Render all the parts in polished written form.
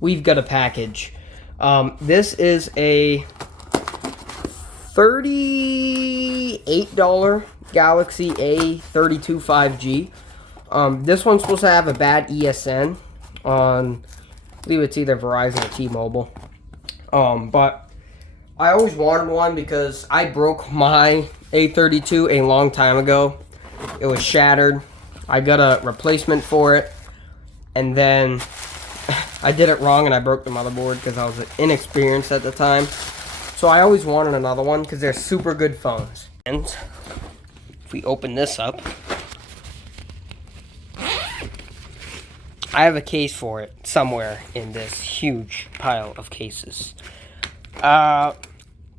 we've got a package. This is a $38 Galaxy A32 5G. This one's supposed to have a bad ESN on, I believe it's either Verizon or T-Mobile. But I always wanted one because I broke my A32 a long time ago. It was shattered. I got a replacement for it, and then I did it wrong and I broke the motherboard because I was inexperienced at the time. So I always wanted another one because they're super good phones. And if we open this up, I have a case for it somewhere in this huge pile of cases. Time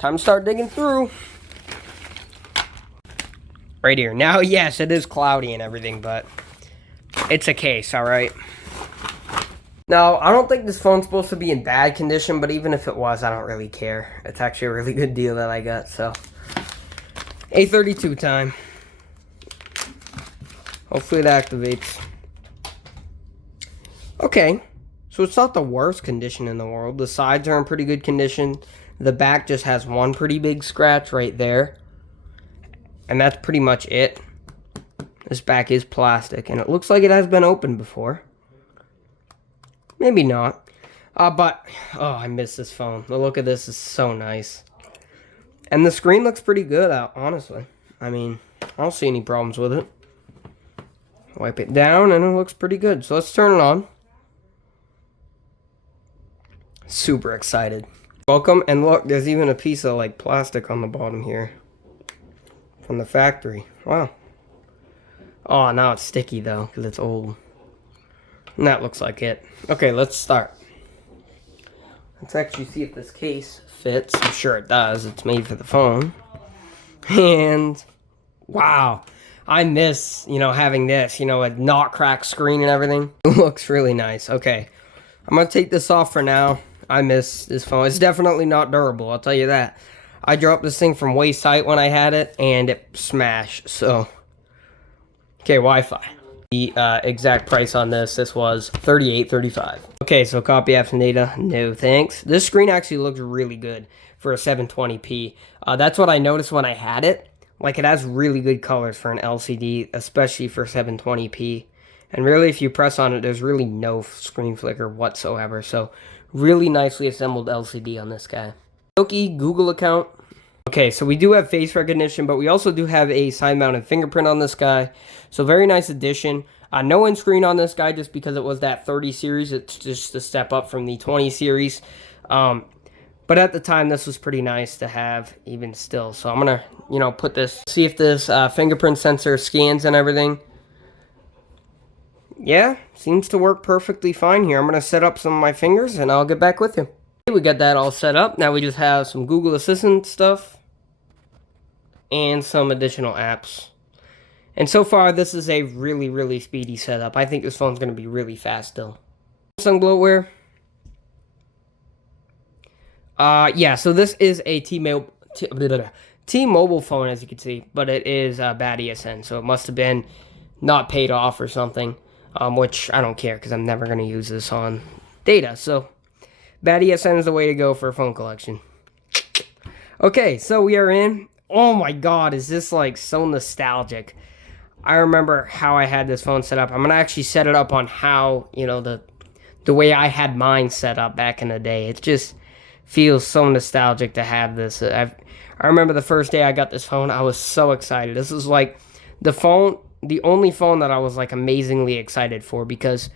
to start digging through. Right here. Now, yes, it is cloudy and everything, but it's a case, alright? Now, I don't think this phone's supposed to be in bad condition, but even if it was, I don't really care. It's actually a really good deal that I got, so. A32 time. Hopefully it activates. Okay, so it's not the worst condition in the world. The sides are in pretty good condition. The back just has one pretty big scratch right there. And that's pretty much it. This back is plastic, and it looks like it has been opened before. Maybe not. But, oh, I miss this phone. The look of this is so nice. And the screen looks pretty good, honestly. I mean, I don't see any problems with it. Wipe it down, and it looks pretty good. So let's turn it on. Super excited. Welcome, and look, there's even a piece of, like, plastic on the bottom here. From the factory. Wow. Oh, now it's sticky though, because it's old. And that looks like it. Okay, let's start. Let's actually see if this case fits. I'm sure it does. It's made for the phone. And, wow. I miss, having this, a not cracked screen and everything. It looks really nice. Okay. I'm going to take this off for now. I miss this phone. It's definitely not durable, I'll tell you that. I dropped this thing from waist height when I had it, and it smashed, so. Okay, Wi-Fi. The exact price on this was $38.35. Okay, so copy apps and data, no thanks. This screen actually looks really good for a 720p. That's what I noticed when I had it. Like, it has really good colors for an LCD, especially for 720p. And really, if you press on it, there's really no screen flicker whatsoever. So, really nicely assembled LCD on this guy. Google account. Okay, so we do have face recognition, but we also do have a side-mounted fingerprint on this guy. So very nice addition. No in-screen on this guy just because it was that 30 series. It's just a step up from the 20 series. But at the time, this was pretty nice to have even still. So I'm going to, put this, see if this fingerprint sensor scans and everything. Yeah, seems to work perfectly fine here. I'm going to set up some of my fingers, and I'll get back with you. We got that all set up. Now we just have some Google Assistant stuff and some additional apps. And so far, this is a really, really speedy setup. I think this phone's going to be really fast still. Samsung bloatware. Yeah, so this is a T-Mobile phone, as you can see, but it is bad ESN, so it must have been not paid off or something, which I don't care because I'm never going to use this on data, so bad ESN is the way to go for a phone collection. Okay, so we are in. Oh my god, is this like so nostalgic. I remember how I had this phone set up. I'm going to actually set it up on how, the way I had mine set up back in the day. It just feels so nostalgic to have this. I remember the first day I got this phone, I was so excited. This was like the only phone that I was like amazingly excited for because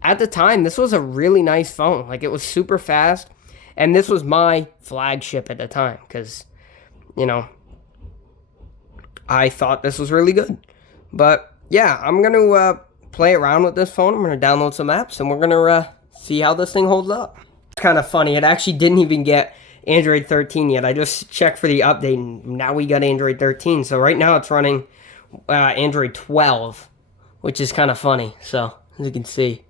at the time, this was a really nice phone. Like, it was super fast, and this was my flagship at the time, because, I thought this was really good. But, yeah, I'm going to play around with this phone. I'm going to download some apps, and we're going to see how this thing holds up. It's kind of funny. It actually didn't even get Android 13 yet. I just checked for the update, and now we got Android 13. So, right now, it's running Android 12, which is kind of funny. So, as you can see.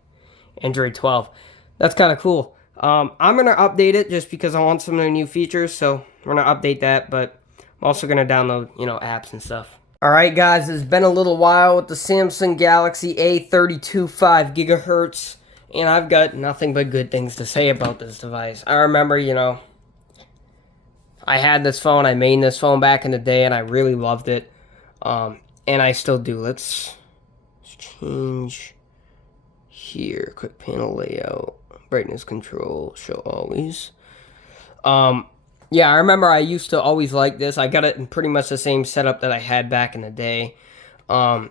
Android 12. That's kind of cool. I'm going to update it just because I want some of the new features, so we're going to update that, but I'm also going to download, apps and stuff. Alright guys, it's been a little while with the Samsung Galaxy A32 5 gigahertz And I've got nothing but good things to say about this device. I remember, you know, I had this phone, I made this phone back in the day, and I really loved it. And I still do. Let's change here. Quick panel layout, brightness control, show always. Yeah, I remember I used to always like this. I got it in pretty much the same setup that I had back in the day. And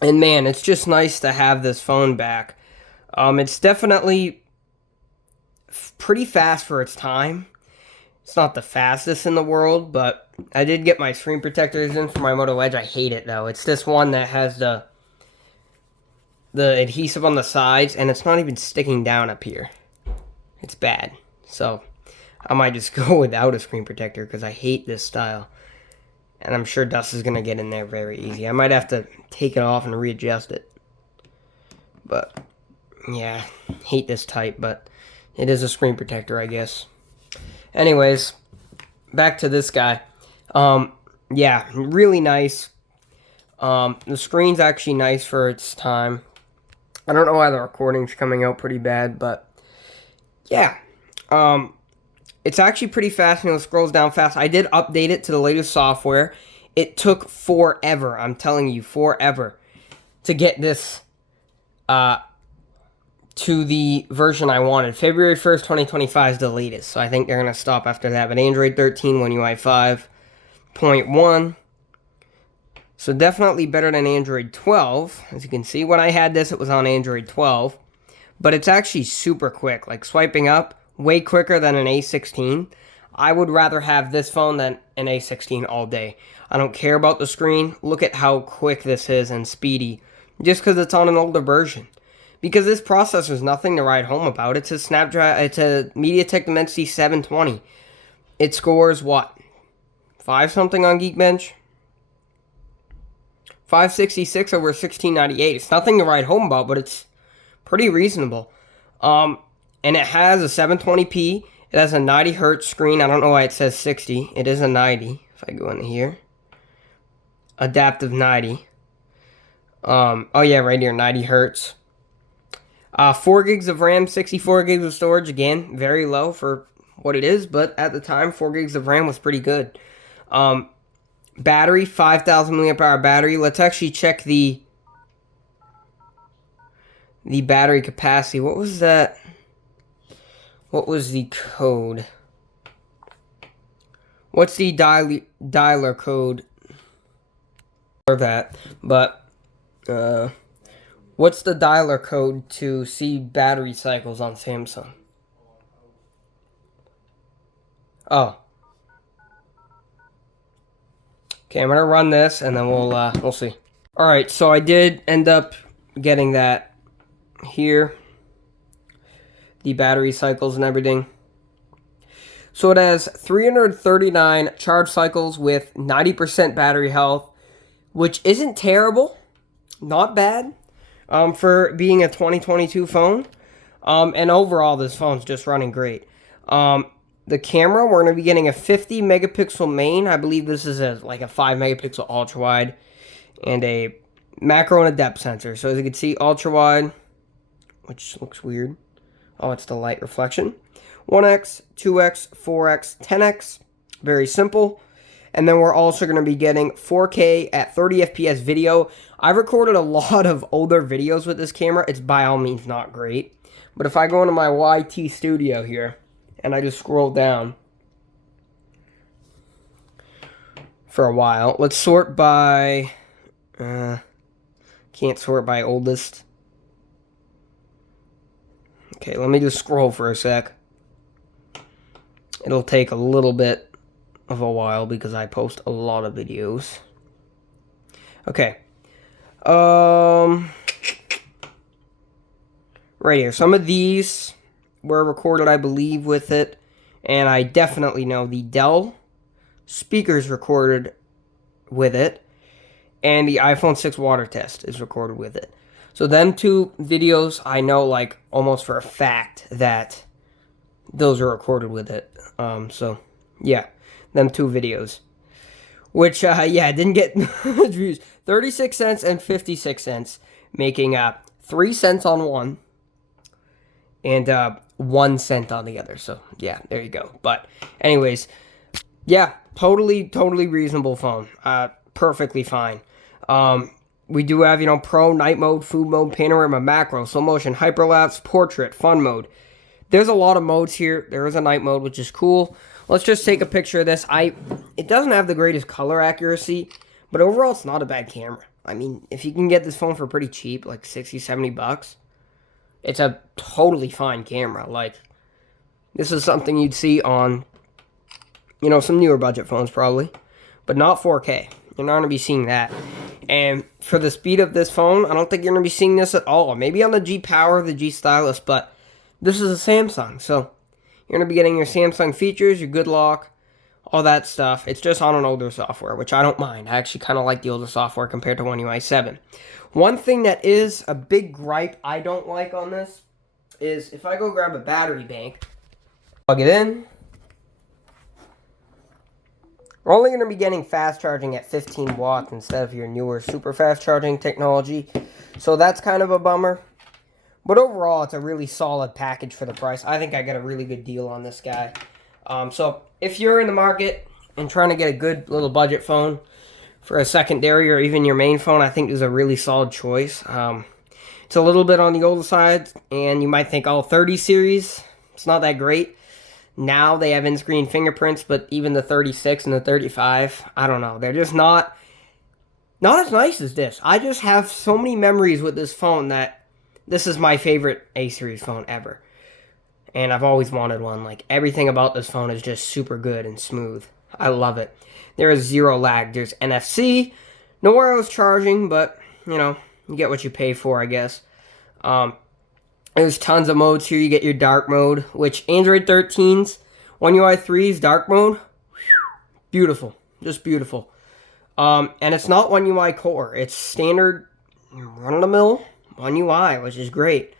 man, it's just nice to have this phone back. It's definitely pretty fast for its time. It's not the fastest in the world, but I did get my screen protectors in for my Moto Edge. I hate it, though. It's this one that has the adhesive on the sides, and it's not even sticking down up here. It's bad. So I might just go without a screen protector because I hate this style. And I'm sure dust is going to get in there very easy. I might have to take it off and readjust it. But, yeah, hate this type, but it is a screen protector, I guess. Anyways, back to this guy. Yeah, really nice. The screen's actually nice for its time. I don't know why the recording's coming out pretty bad, but yeah. It's actually pretty fast, you know, it scrolls down fast. I did update it to the latest software. It took forever, I'm telling you, forever to get this to the version I wanted. February 1st, 2025 is the latest, so I think they're going to stop after that. But Android 13, One UI 5.1. So definitely better than Android 12. As you can see, when I had this, it was on Android 12. But it's actually super quick. Like swiping up, way quicker than an A16. I would rather have this phone than an A16 all day. I don't care about the screen. Look at how quick this is and speedy. Just because it's on an older version. Because this processor is nothing to write home about. It's a Snapdragon, it's a MediaTek Dimensity 720. It scores what? 5 something on Geekbench? 566 over 1698. It's nothing to write home about, but it's pretty reasonable. And it has a 720p. It has a 90 hertz screen. I don't know why it says 60. It is a 90. If I go into here. Adaptive 90. Oh yeah, right here, 90 hertz. 4 gigs of RAM, 64 gigs of storage. Again, very low for what it is, but at the time, 4 gigs of RAM was pretty good. Battery, 5,000 milliamp hour battery. Let's actually check the battery capacity. What was that? What was the code? What's the dialer code for that? But what's the dialer code to see battery cycles on Samsung? Oh. Okay, I'm gonna run this and then we'll see. All right, so I did end up getting that here, the battery cycles and everything. So it has 339 charge cycles with 90% battery health, which isn't terrible, not bad, for being a 2022 phone. And overall, this phone's just running great. The camera, we're going to be getting a 50 megapixel main. I believe this is like a 5 megapixel ultra wide and a macro and a depth sensor. So as you can see, ultra wide, which looks weird. Oh, it's the light reflection. 1x, 2x, 4x, 10x. Very simple. And then we're also going to be getting 4K at 30 FPS video. I've recorded a lot of older videos with this camera. It's by all means not great. But if I go into my YT studio here, and I just scroll down for a while. Let's sort by... can't sort by oldest. Okay, let me just scroll for a sec. It'll take a little bit of a while because I post a lot of videos. Okay. Right here. Some of these were recorded, I believe, with it. And I definitely know the Dell speakers recorded with it. And the iPhone 6 water test is recorded with it. So them two videos, I know like almost for a fact that those are recorded with it. So yeah, them two videos. Which, yeah, didn't get much views. 36 cents and 56 cents, making 3 cents on one. and 1 cent on the other. So yeah, there you go. But anyways, yeah, totally reasonable phone. Perfectly fine. We do have, pro, night mode, food mode, panorama, macro, slow motion, hyperlapse, portrait, fun mode. There's a lot of modes here. There is a night mode, which is cool. Let's just take a picture of this. It doesn't have the greatest color accuracy, but overall it's not a bad camera. I mean, if you can get this phone for pretty cheap, like 60, 70 bucks, it's a totally fine camera. Like, this is something you'd see on, some newer budget phones probably, but not 4K. You're not going to be seeing that. And for the speed of this phone, I don't think you're going to be seeing this at all. Maybe on the G Power, the G Stylus, but this is a Samsung, so you're going to be getting your Samsung features, your good lock, all that stuff. It's just on an older software, which I don't mind. I actually kind of like the older software compared to One UI 7. One thing that is a big gripe I don't like on this is if I go grab a battery bank, plug it in, we're only going to be getting fast charging at 15 watts instead of your newer super fast charging technology. So that's kind of a bummer. But overall, it's a really solid package for the price. I think I got a really good deal on this guy. So if you're in the market and trying to get a good little budget phone for a secondary or even your main phone, I think this is a really solid choice. It's a little bit on the older side, and you might think, oh, 30 series, it's not that great. Now they have in-screen fingerprints, but even the 36 and the 35, I don't know. They're just not as nice as this. I just have so many memories with this phone that this is my favorite A-series phone ever. And I've always wanted one. Like, everything about this phone is just super good and smooth. I love it. There is zero lag. There's NFC. No wireless charging, but, you get what you pay for, I guess. There's tons of modes here. You get your dark mode, which Android 13's, One UI 3's dark mode, beautiful. Just beautiful. And it's not One UI Core. It's standard, run-of-the-mill One UI, which is great.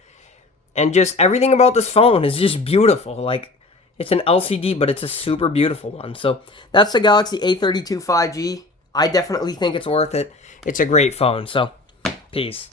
And just everything about this phone is just beautiful. Like, it's an LCD, but it's a super beautiful one. So that's the Galaxy A32 5G. I definitely think it's worth it. It's a great phone. So, peace.